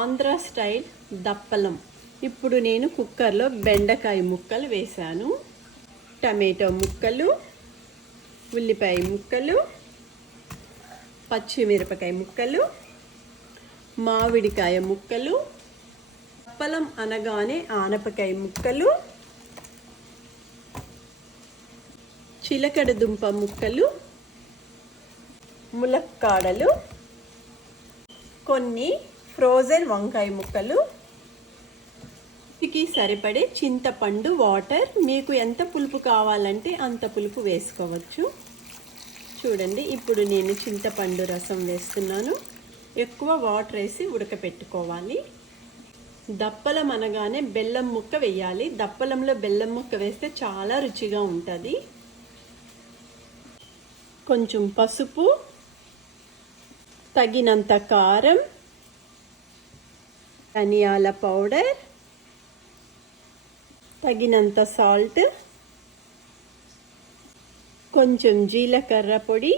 Andhra style దప్పలం. ఇప్పుడు నేను కుక్కర్లో బెండకాయ ముక్కలు వేశాను, టమాటో ముక్కలు, ఉల్లిపాయ ముక్కలు, పచ్చిమిరపకాయ ముక్కలు, మామిడికాయ ముక్కలు, దప్పలం అనగానే ఆనపకాయ ముక్కలు, చిలకడ దుంప ముక్కలు, ములక్కాడలు, కొన్ని ఫ్రోజన్ వంకాయ ముక్కలు, కి సరిపడే చింతపండు వాటర్. మీకు ఎంత పులుపు కావాలంటే అంత పులుపు వేసుకోవచ్చు. చూడండి, ఇప్పుడు నేను చింతపండు రసం వేస్తున్నాను. ఎక్కువ వాటర్ వేసి ఉడకపెట్టుకోవాలి. దప్పలం అనగానే బెల్లం ముక్క వేయాలి. దప్పలంలో బెల్లం ముక్క వేస్తే చాలా రుచిగా ఉంటుంది. కొంచెం పసుపు, తగినంత కారం, ధనియాల పౌడర్, తగినంత సాల్ట్, కొంచెం జీలకర్ర పొడి,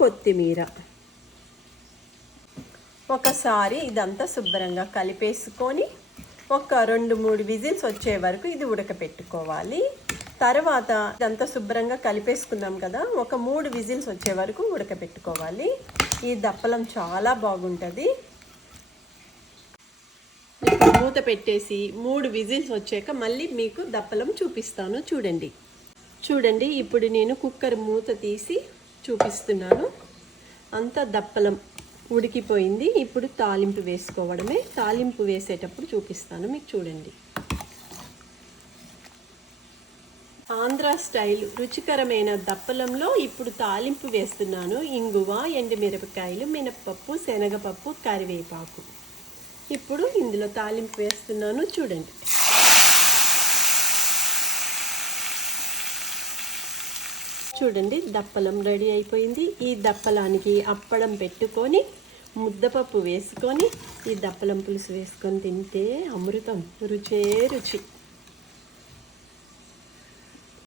కొత్తిమీర. ఒకసారి ఇదంతా శుభ్రంగా కలిపేసుకొని ఒక 2-3 విజిల్స్ వచ్చే వరకు ఇది ఉడకపెట్టుకోవాలి. తర్వాత ఇదంతా శుభ్రంగా కలిపేసుకున్నాం కదా, ఒక 3 విజిల్స్ వచ్చే వరకు ఉడకపెట్టుకోవాలి. ఈ దప్పలం చాలా బాగుంటుంది. ఇప్పుడు మూత పెట్టేసి 3 విజిల్స్ వచ్చాక మళ్ళీ మీకు దప్పలం చూపిస్తాను. చూడండి, ఇప్పుడు నేను కుక్కర్ మూత తీసి చూపిస్తున్నాను. అంతా దప్పలం ఉడికిపోయింది. ఇప్పుడు తాలింపు వేసుకోవడమే. తాలింపు వేసేటప్పుడు చూపిస్తాను మీకు. చూడండి, ఆంధ్ర స్టైల్ రుచికరమైన దప్పలంలో ఇప్పుడు తాలింపు వేస్తున్నాను. ఇంగువ, ఎండుమిరపకాయలు, మినప్పప్పు, శనగపప్పు, కరివేపాకు. ఇప్పుడు ఇందులో తాలింపు వేస్తున్నాను. చూడండి, దప్పలం రెడీ అయిపోయింది. ఈ దప్పలానికి అప్పడం పెట్టుకొని, ముద్దపప్పు వేసుకొని, ఈ దప్పలం పులుసు వేసుకొని తింటే అమృతం, రుచే రుచి.